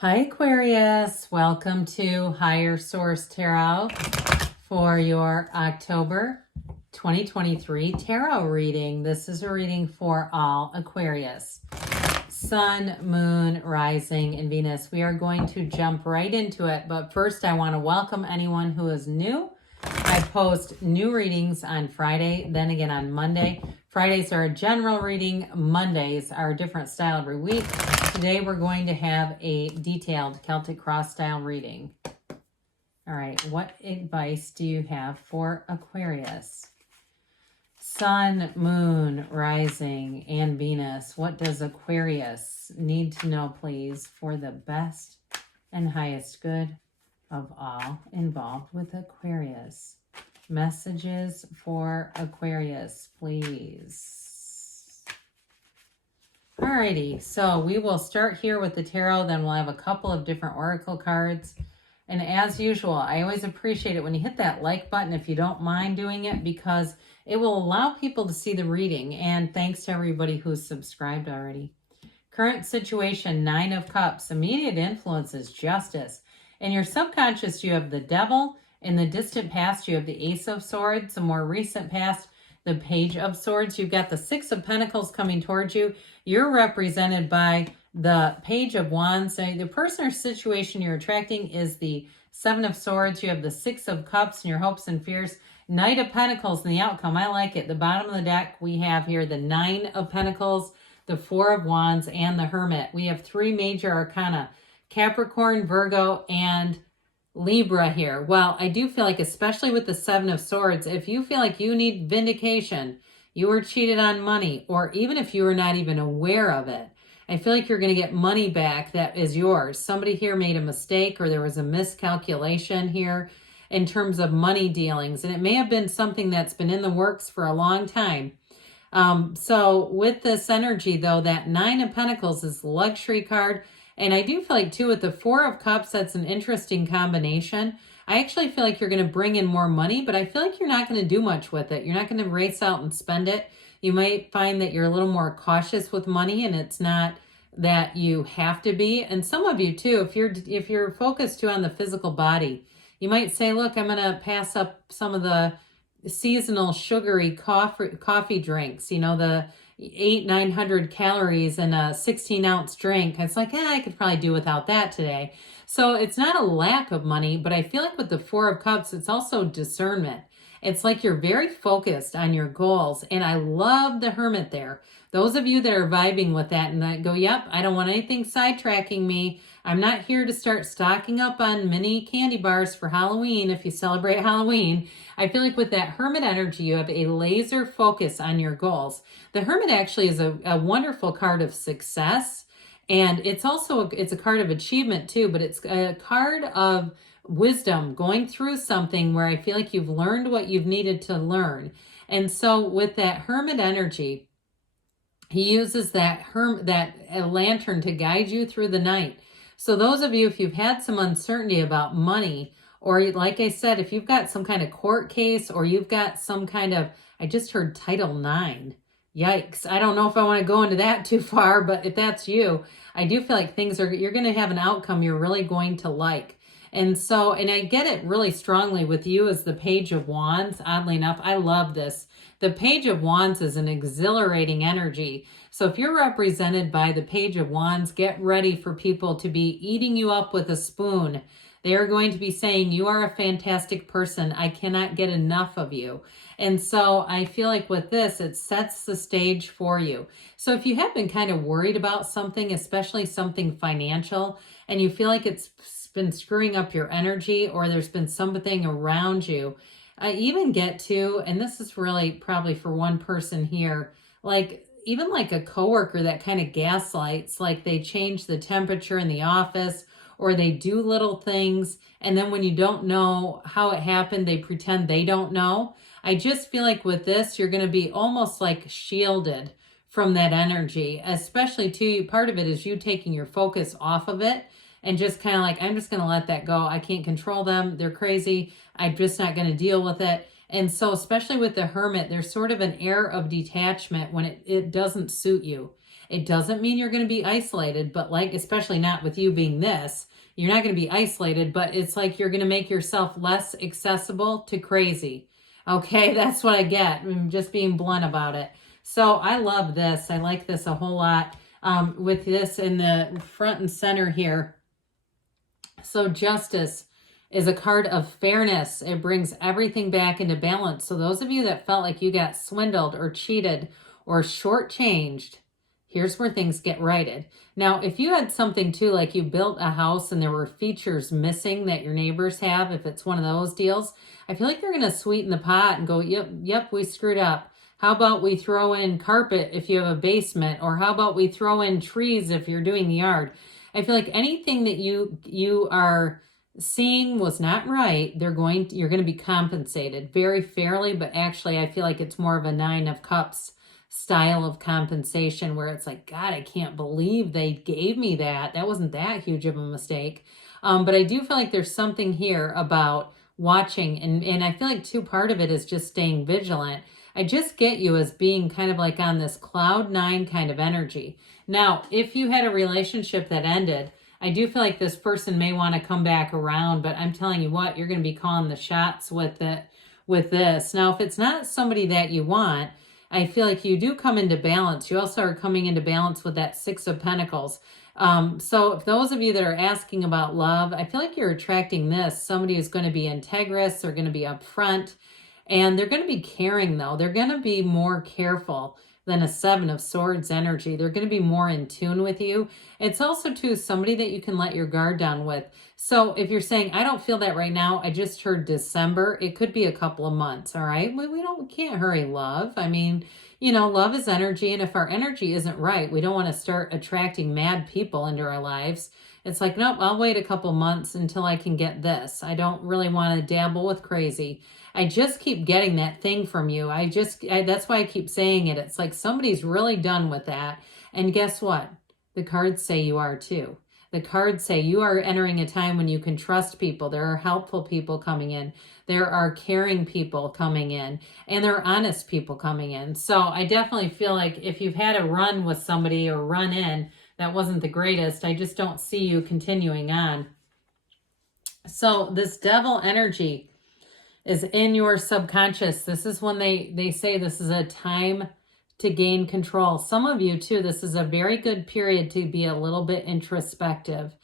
Hi Aquarius, welcome to Higher Source Tarot for your October 2023 tarot reading. This is a reading for all Aquarius. Sun, Moon, Rising, and Venus. We are going to jump right into it, but first I want to welcome anyone who is new. I post new readings on Friday, then again on Monday. Fridays are a general reading. Mondays are a different style every week. Today we're going to have a detailed Celtic cross style reading. All right, what advice do you have for Aquarius? Sun, Moon, Rising, and Venus. What does Aquarius need to know, please, for the best and highest good of all involved with Aquarius? Messages for Aquarius, please. Alrighty, so we will start here with the tarot, then we'll have a couple of different oracle cards. And as usual, I always appreciate it when you hit that like button if you don't mind doing it, because it will allow people to see the reading. And thanks to everybody who's subscribed already. Current situation, 9 of Cups. Immediate influences, Justice. In your subconscious, you have the Devil. In the distant past, you have the Ace of Swords. The more recent past, the Page of Swords. You've got the 6 of Pentacles coming towards you. You're represented by the Page of Wands. So the person or situation you're attracting is the 7 of Swords. You have the 6 of Cups and your hopes and fears. Knight of Pentacles and the outcome. I like it. The bottom of the deck, we have here the 9 of Pentacles, the 4 of Wands, and the Hermit. We have 3 major arcana: Capricorn, Virgo, and Libra here. Well, I do feel like, especially with the 7 of Swords, if you feel like you need vindication, you were cheated on money, or even if you were not even aware of it, I feel like you're going to get money back that is yours. Somebody here made a mistake, or there was a miscalculation here in terms of money dealings, and it may have been something that's been in the works for a long time. So with this energy, though, that 9 of Pentacles is the luxury card. And I do feel like, too, with the 4 of Cups, that's an interesting combination. I actually feel like you're going to bring in more money, but I feel like you're not going to do much with it. You're not going to race out and spend it. You might find that you're a little more cautious with money, and it's not that you have to be. And some of you, too, if you're focused, too, on the physical body, you might say, look, I'm going to pass up some of the seasonal sugary coffee drinks, you know, the 800-900 calories in a 16-ounce drink. It's like, I could probably do without that today. So it's not a lack of money, but I feel like with the 4 of Cups, it's also discernment. It's like you're very focused on your goals. And I love the Hermit there. Those of you that are vibing with that and that go, yep, I don't want anything sidetracking me. I'm not here to start stocking up on mini candy bars for Halloween if you celebrate Halloween. I feel like with that Hermit energy, you have a laser focus on your goals. The Hermit actually is a wonderful card of success. And it's also, it's a card of achievement too, but it's a card of wisdom, going through something where I feel like you've learned what you've needed to learn. And so with that Hermit energy, he uses that lantern to guide you through the night. So those of you, if you've had some uncertainty about money, or like I said, if you've got some kind of court case, or you've got some kind of, I just heard Title IX. Yikes. I don't know if I want to go into that too far, but if that's you, I do feel like you're going to have an outcome you're really going to like. And so, and I get it really strongly with you as the Page of Wands. Oddly enough, I love this. The Page of Wands is an exhilarating energy. So if you're represented by the Page of Wands, get ready for people to be eating you up with a spoon. They are going to be saying, you are a fantastic person. I cannot get enough of you. And so I feel like with this, it sets the stage for you. So if you have been kind of worried about something, especially something financial, and you feel like it's been screwing up your energy, or there's been something around you, I even get to, and this is really probably for one person here, like even like a coworker that kind of gaslights, like they change the temperature in the office, or they do little things, and then when you don't know how it happened, they pretend they don't know. I just feel like with this, you're going to be almost like shielded from that energy, especially too, part of it is you taking your focus off of it and just kind of like, I'm just going to let that go. I can't control them. They're crazy. I'm just not going to deal with it. And so especially with the Hermit, there's sort of an air of detachment when it doesn't suit you. It doesn't mean you're going to be isolated, but like, especially not with you being this, you're not going to be isolated, but it's like you're going to make yourself less accessible to crazy. Okay, that's what I get. I'm just being blunt about it. So I love this. I like this a whole lot. With this in the front and center here. So Justice is a card of fairness. It brings everything back into balance. So those of you that felt like you got swindled or cheated or shortchanged, here's where things get righted. Now, if you had something too, like you built a house and there were features missing that your neighbors have, if it's one of those deals, I feel like they're going to sweeten the pot and go, yep, we screwed up. How about we throw in carpet if you have a basement? Or how about we throw in trees if you're doing the yard? I feel like anything that you are seeing was not right, you're going to be compensated very fairly, but actually I feel like it's more of a 9 of Cups style of compensation where it's like, God, I can't believe they gave me that. That wasn't that huge of a mistake. But I do feel like there's something here about watching, and I feel like too, part of it is just staying vigilant. I just get you as being kind of like on this cloud 9 kind of energy. Now, if you had a relationship that ended, I do feel like this person may want to come back around, but I'm telling you what, you're going to be calling the shots with this. Now, if it's not somebody that you want, I feel like you do come into balance. You also are coming into balance with that 6 of Pentacles. So if those of you that are asking about love, I feel like you're attracting this. Somebody who's going to be integrous, they're going to be upfront, and they're going to be caring though. They're going to be more careful than a 7 of Swords energy. They're going to be more in tune with you. It's also too somebody that you can let your guard down with. So if you're saying, I don't feel that right now, I just heard December, it could be a couple of months, all right? We can't hurry love. I mean, you know, love is energy, and if our energy isn't right, we don't want to start attracting mad people into our lives. It's like, nope, I'll wait a couple months until I can get this. I don't really want to dabble with crazy. I just keep getting that thing from you. That's why I keep saying it. It's like somebody's really done with that. And guess what? The cards say you are too. The cards say you are entering a time when you can trust people. There are helpful people coming in. There are caring people coming in. And there are honest people coming in. So I definitely feel like if you've had a run with somebody or run in that wasn't the greatest, I just don't see you continuing on. So this Devil energy is in your subconscious. This is when they say this is a time to gain control. Some of you too, this is a very good period to be a little bit introspective.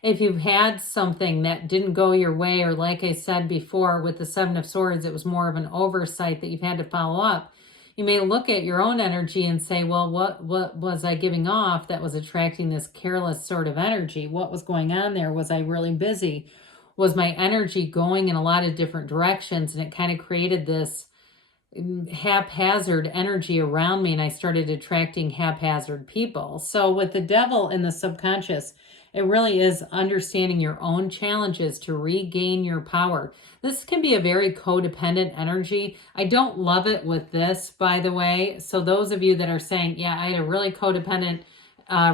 If you've had something that didn't go your way, or like I said before with the 7 of Swords, it was more of an oversight that you've had to follow up. You may look at your own energy and say, well, what was I giving off that was attracting this careless sort of energy? What was going on there? Was I really busy? Was my energy going in a lot of different directions? And it kind of created this haphazard energy around me, and I started attracting haphazard people. So with the Devil in the subconscious, it really is understanding your own challenges to regain your power. This can be a very codependent energy. I don't love it with this, by the way. So those of you that are saying, yeah, I had a really codependent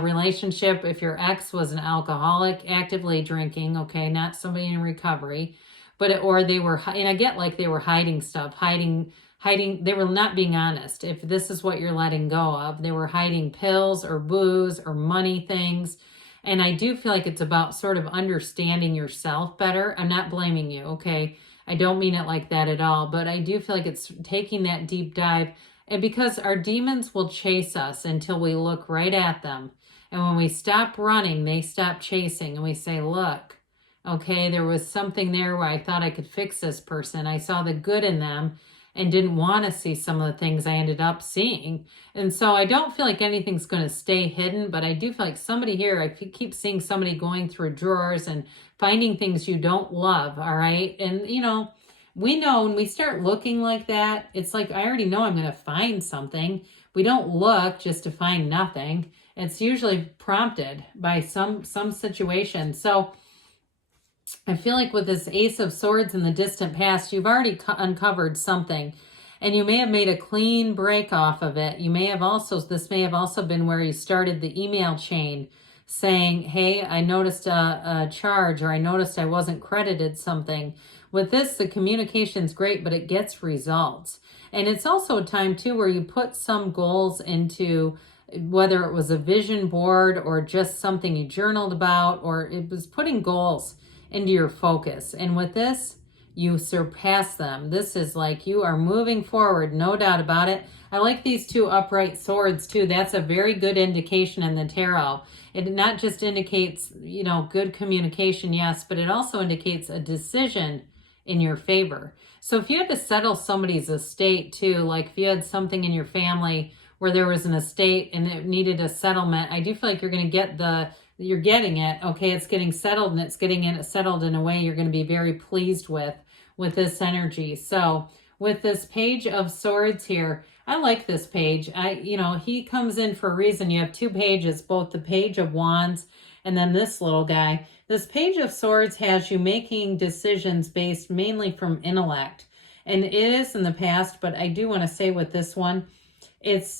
relationship, if your ex was an alcoholic, actively drinking, okay, not somebody in recovery, but or they were, and I get like they were hiding stuff, hiding, they were not being honest. If this is what you're letting go of, they were hiding pills or booze or money things. And I do feel like it's about sort of understanding yourself better. I'm not blaming you, okay? I don't mean it like that at all, but I do feel like it's taking that deep dive. And because our demons will chase us until we look right at them. And when we stop running, they stop chasing. And we say, look, okay, there was something there where I thought I could fix this person. I saw the good in them and didn't want to see some of the things I ended up seeing. And so I don't feel like anything's going to stay hidden, but I do feel like somebody here, I keep seeing somebody going through drawers and finding things you don't love, all right? And, you know, we know when we start looking like that, it's like, I already know I'm going to find something. We don't look just to find nothing. It's usually prompted by some situation. So I feel like with this Ace of Swords in the distant past, you've already uncovered something, and you may have made a clean break off of it. You may have also, this may have also been where you started the email chain saying, hey, I noticed a charge, or I noticed I wasn't credited something. With this, the communication's great, but it gets results. And it's also a time too where you put some goals into whether it was a vision board or just something you journaled about, or it was putting goals into your focus. And with this, you surpass them. This is like you are moving forward, no doubt about it. I like these two upright swords too. That's a very good indication in the tarot. It not just indicates, good communication, yes, but it also indicates a decision in your favor. So if you had to settle somebody's estate too, like if you had something in your family where there was an estate and it needed a settlement, I do feel like you're going to get you're getting it. Okay, it's getting settled, and it's getting settled in a way you're going to be very pleased with this energy. So with this Page of Swords here, I like this page. He comes in for a reason. You have two pages, both the Page of Wands and then this little guy. This Page of Swords has you making decisions based mainly from intellect. And it is in the past, but I do want to say with this one, it's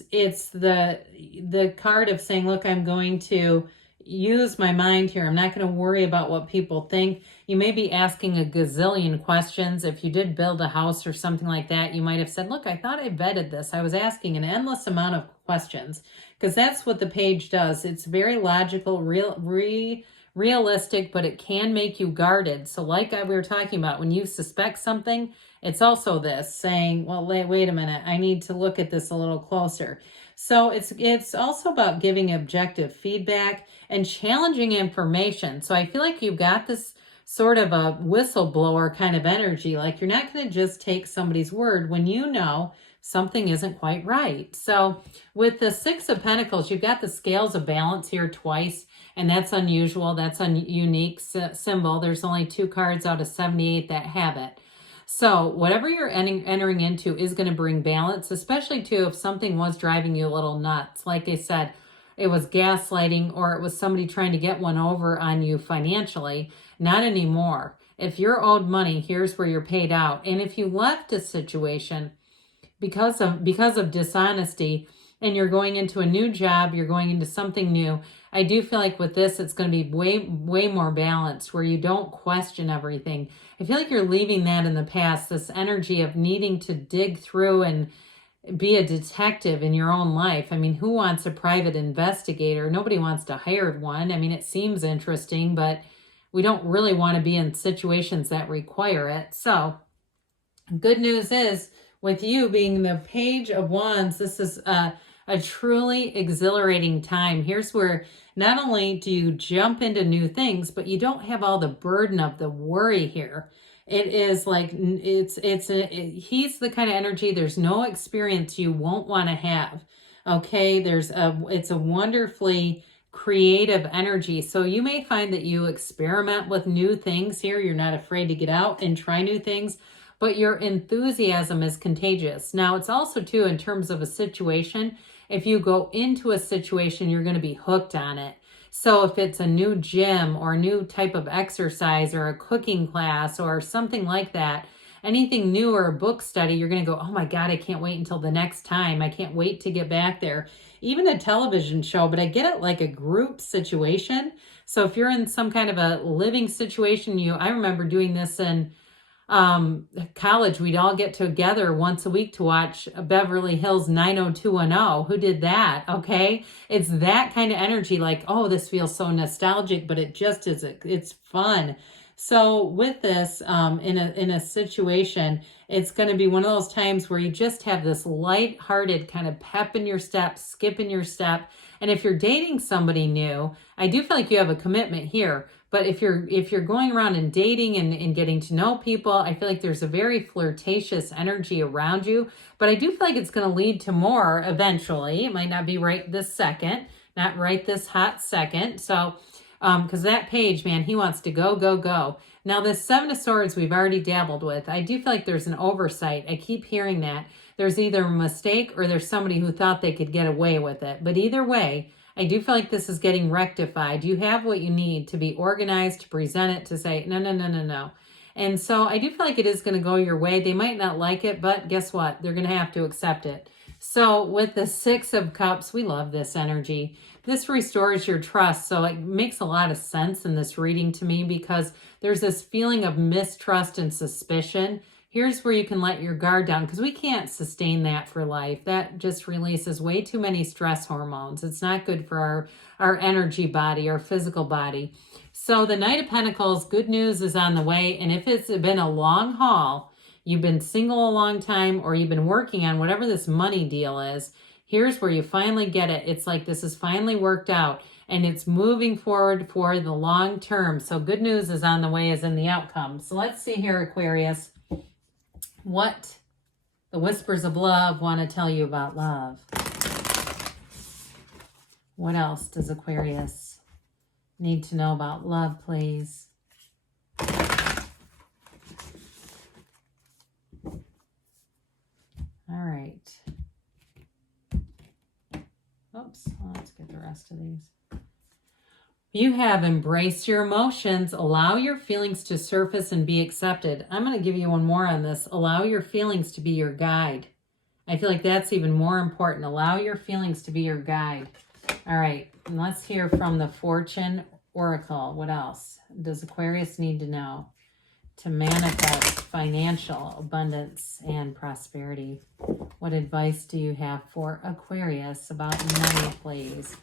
the card of saying, look, I'm going to use my mind here. I'm not going to worry about what people think. You may be asking a gazillion questions. If you did build a house or something like that, you might have said, look, I thought I vetted this. I was asking an endless amount of questions, because that's what the page does. It's very logical, realistic, but it can make you guarded. So like we were talking about, when you suspect something, it's also this saying, well, wait a minute, I need to look at this a little closer. So it's also about giving objective feedback and challenging information. So I feel like you've got this sort of a whistleblower kind of energy. Like you're not going to just take somebody's word when you know something isn't quite right. So with the Six of Pentacles, you've got the scales of balance here twice, and that's unusual. That's a unique symbol. There's only 2 cards out of 78 that have it. So whatever you're entering into is going to bring balance, especially too if something was driving you a little nuts. Like I said, it was gaslighting, or it was somebody trying to get one over on you financially. Not anymore. If you're owed money, here's where you're paid out. And if you left a situation because of dishonesty, and you're going into a new job, you're going into something new, I do feel like with this, it's going to be way more balanced, where you don't question everything. I feel like you're leaving that in the past, this energy of needing to dig through and be a detective in your own life. I mean, who wants a private investigator? Nobody wants to hire one. I mean, it seems interesting, but we don't really want to be in situations that require it. So good news is, with you being the Page of Wands, this is a truly exhilarating time. Here's where not only do you jump into new things, but you don't have all the burden of the worry here. It is like, he's the kind of energy, there's no experience you won't want to have. Okay, it's a wonderfully creative energy. So you may find that you experiment with new things here. You're not afraid to get out and try new things, but your enthusiasm is contagious. Now, it's also too, in terms of a situation, if you go into a situation, you're going to be hooked on it. So if it's a new gym or a new type of exercise or a cooking class or something like that, anything new, or a book study, you're going to go, oh my God, I can't wait until the next time. I can't wait to get back there. Even a television show, but I get it like a group situation. So if you're in some kind of a living situation, I remember doing this in college. We'd all get together once a week to watch Beverly Hills 90210. Who did that? Okay, it's that kind of energy, like, oh, this feels so nostalgic, but it just is, it's fun. So with this, in a situation, it's going to be one of those times where you just have this light-hearted kind of pep in your step, skip in your step. And if you're dating somebody new, I do feel like you have a commitment here. But if you're going around and dating and getting to know people, I feel like there's a very flirtatious energy around you. But I do feel like it's going to lead to more eventually. It might not be right this second, not right this hot second. So, because that page, man, he wants to go, go, go. Now, this Seven of Swords we've already dabbled with. I do feel like there's an oversight. I keep hearing that. There's either a mistake or there's somebody who thought they could get away with it. But either way, I do feel like this is getting rectified. You have what you need to be organized, to present it, to say, no, no, no, no, no. And so I do feel like it is going to go your way. They might not like it, but guess what? They're going to have to accept it. So with the Six of Cups, we love this energy. This restores your trust. So it makes a lot of sense in this reading to me, because there's this feeling of mistrust and suspicion. Here's where you can let your guard down, because we can't sustain that for life. That just releases way too many stress hormones. It's not good for our energy body, our physical body. So the Knight of Pentacles, good news is on the way. And if it's been a long haul, you've been single a long time, or you've been working on whatever this money deal is, here's where you finally get it. It's like this is finally worked out, and it's moving forward for the long term. So good news is on the way, is in the outcome. So let's see here, Aquarius, what the whispers of love want to tell you about love. What else does Aquarius need to know about love, please? All right. Oops, let's get the rest of these. You have embraced your emotions. Allow your feelings to surface and be accepted. I'm going to give you one more on this. Allow your feelings to be your guide. I feel like that's even more important. Allow your feelings to be your guide. All right, and let's hear from the Fortune Oracle. What else does Aquarius need to know to manifest financial abundance and prosperity? What advice do you have for Aquarius about money, please?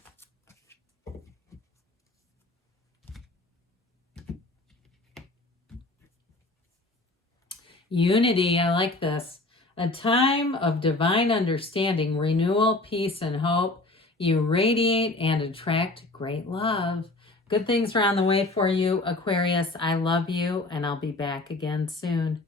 Unity, I like this. A time of divine understanding, renewal, peace, and hope. You radiate and attract great love. Good things are on the way for you, Aquarius. I love you, and I'll be back again soon.